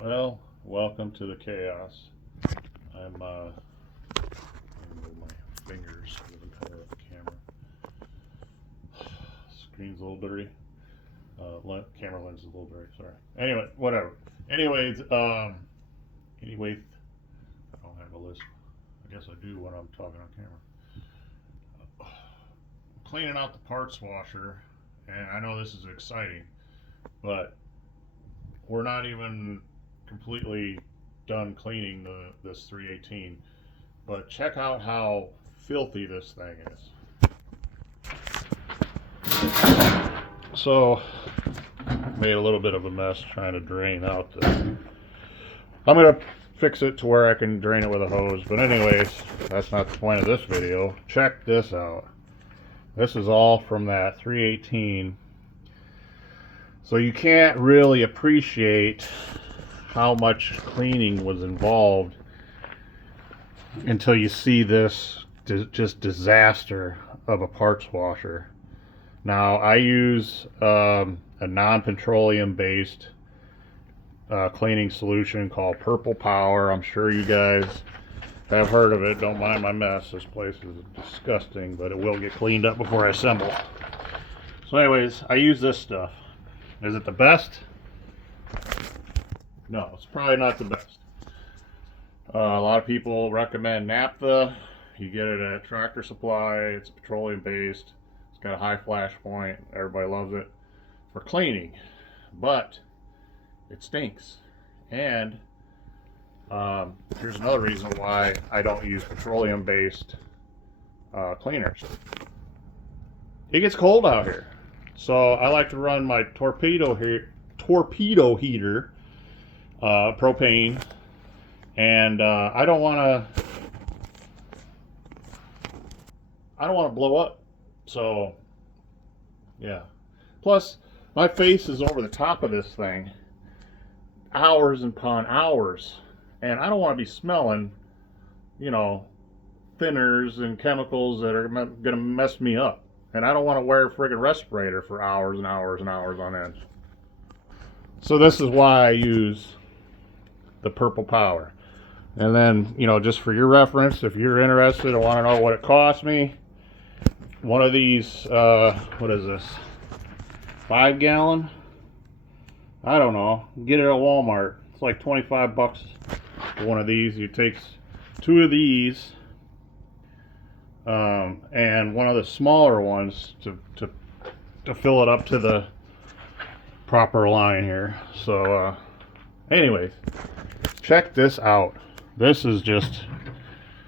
Well, welcome to the chaos. I'm gonna move my fingers so it doesn't cover up the camera. Screen's a little dirty. Camera lens is a little dirty. Sorry. Anyway, whatever. Anyways, I don't have a list. I guess I do when I'm talking on camera. Cleaning out the parts washer, and I know this is exciting, but we're not even completely done cleaning this 318. But check out how filthy this thing is. So, made a little bit of a mess trying to drain out this. I'm going to fix it to where I can drain it with a hose. But anyways, that's not the point of this video. Check this out. This is all from that 318. So you can't really appreciate how much cleaning was involved until you see this just disaster of a parts washer. Now I use a non-petroleum based cleaning solution called Purple Power. I'm sure you guys have heard of it. Don't mind my mess. This place is disgusting, but it will get cleaned up before I assemble. So anyways, I use this stuff. Is it the best? No, it's probably not the best. A lot of people recommend naphtha. You get it at Tractor Supply. It's petroleum based. It's got a high flash point. Everybody loves it for cleaning, but it stinks. And here's another reason why I don't use petroleum based cleaners. It gets cold out here, so I like to run my torpedo heater, propane, and I don't want to blow up. So yeah. Plus, my face is over the top of this thing, hours upon hours, and I don't want to be smelling, thinners and chemicals that are going to mess me up. And I don't want to wear a friggin' respirator for hours and hours and hours on end. So this is why I use the Purple Power. And then, just for your reference, if you're interested and want to know what it cost me, one of these, what is this? 5 gallon? I don't know. Get it at Walmart. It's like 25 bucks for one of these. It takes 2 of these and one of the smaller ones to fill it up to the proper line here. So anyways, check this out. This is just,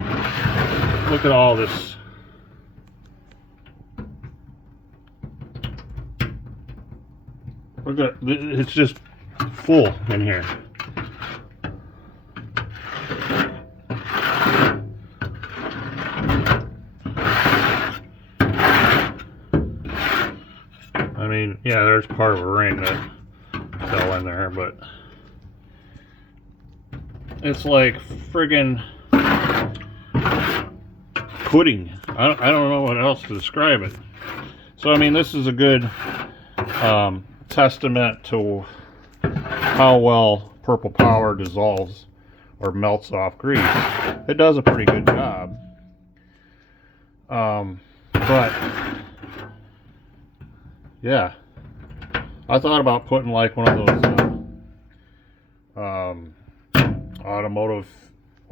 look at all this. Look at, it's just full in here. I mean, yeah, there's part of a ring that fell in there, but it's like friggin' pudding. I don't know what else to describe it. So I mean, this is a good testament to how well Purple Power dissolves or melts off grease. It does a pretty good job, but yeah, I thought about putting like one of those automotive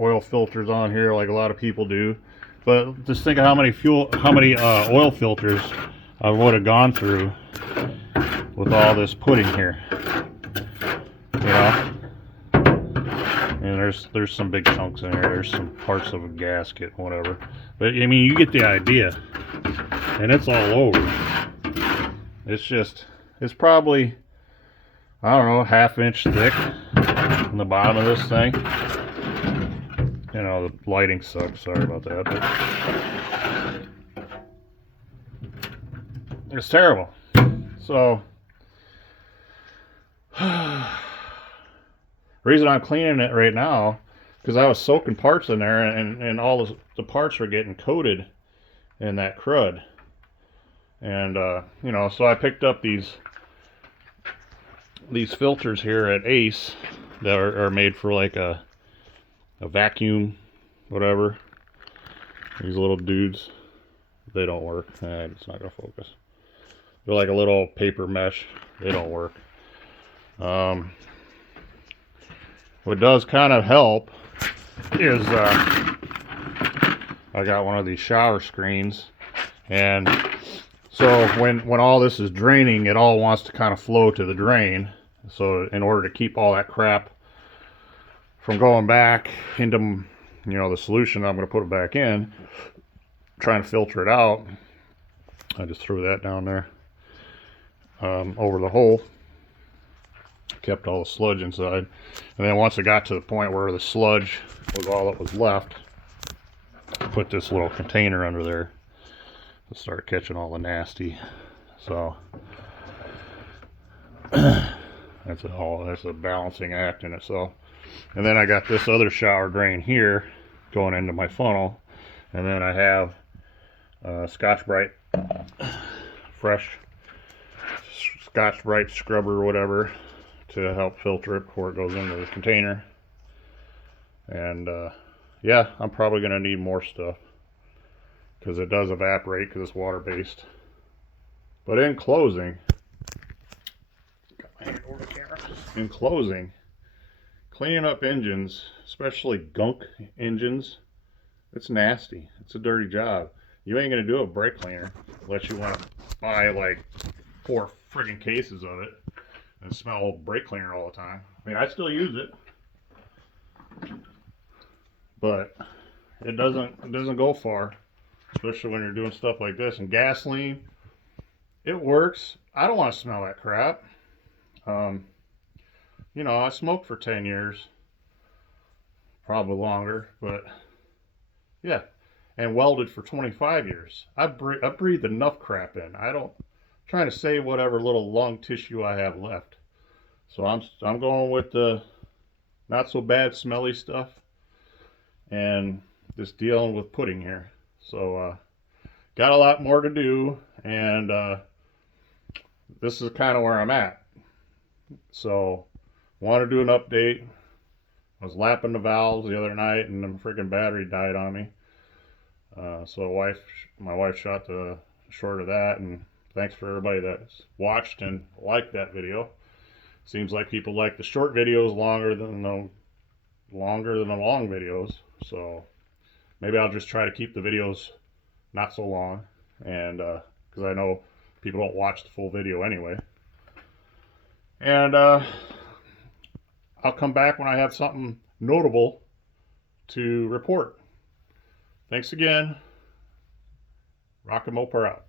oil filters on here, like a lot of people do. But just think of how many oil filters I would have gone through with all this pudding here, And there's some big chunks in here. There's some parts of a gasket, whatever. But I mean, you get the idea. And it's all over. It's probably, I don't know, 1/2 inch thick on the bottom of this thing. The lighting sucks. Sorry about that. But it's terrible. So, the reason I'm cleaning it right now, because I was soaking parts in there, and all the parts were getting coated in that crud. And so I picked up these filters here at Ace, that are made for like a vacuum, whatever. These little dudes, they don't work. It's not gonna focus. They're like a little paper mesh. They don't work. What does kind of help is I got one of these shower screens, and so when all this is draining, it all wants to kind of flow to the drain. So in order to keep all that crap from going back into, the solution, I'm going to put it back in, trying to filter it out. I just threw that down there over the hole, kept all the sludge inside, and then once it got to the point where the sludge was all that was left, I put this little container under there to start catching all the nasty. So that's a balancing act in itself. And then I got this other shower drain here going into my funnel, and then I have Scotch-Brite fresh Scotch-Brite scrubber or whatever to help filter it before it goes into the container. And yeah, I'm probably going to need more stuff because it does evaporate because it's water-based. But in closing, in closing, cleaning up engines, especially gunk engines, it's nasty. It's a dirty job. You ain't gonna do it with brake cleaner unless you want to buy like 4 friggin' cases of it and smell brake cleaner all the time. I mean, I still use it, but it doesn't go far, especially when you're doing stuff like this. And gasoline, it works. I don't want to smell that crap. I smoked for 10 years, probably longer, but yeah, and welded for 25 years. I breathed enough crap in. I'm trying to save whatever little lung tissue I have left. So I'm going with the not so bad smelly stuff and just dealing with pudding here. So got a lot more to do, and this is kind of where I'm at. So want to do an update. I was lapping the valves the other night and the freaking battery died on me. So my wife shot the short of that, and thanks for everybody that's watched and liked that video. Seems like people like the short videos longer than the long videos. So maybe I'll just try to keep the videos not so long, and because I know people don't watch the full video anyway. And I'll come back when I have something notable to report. Thanks again. Rock and Mopar out.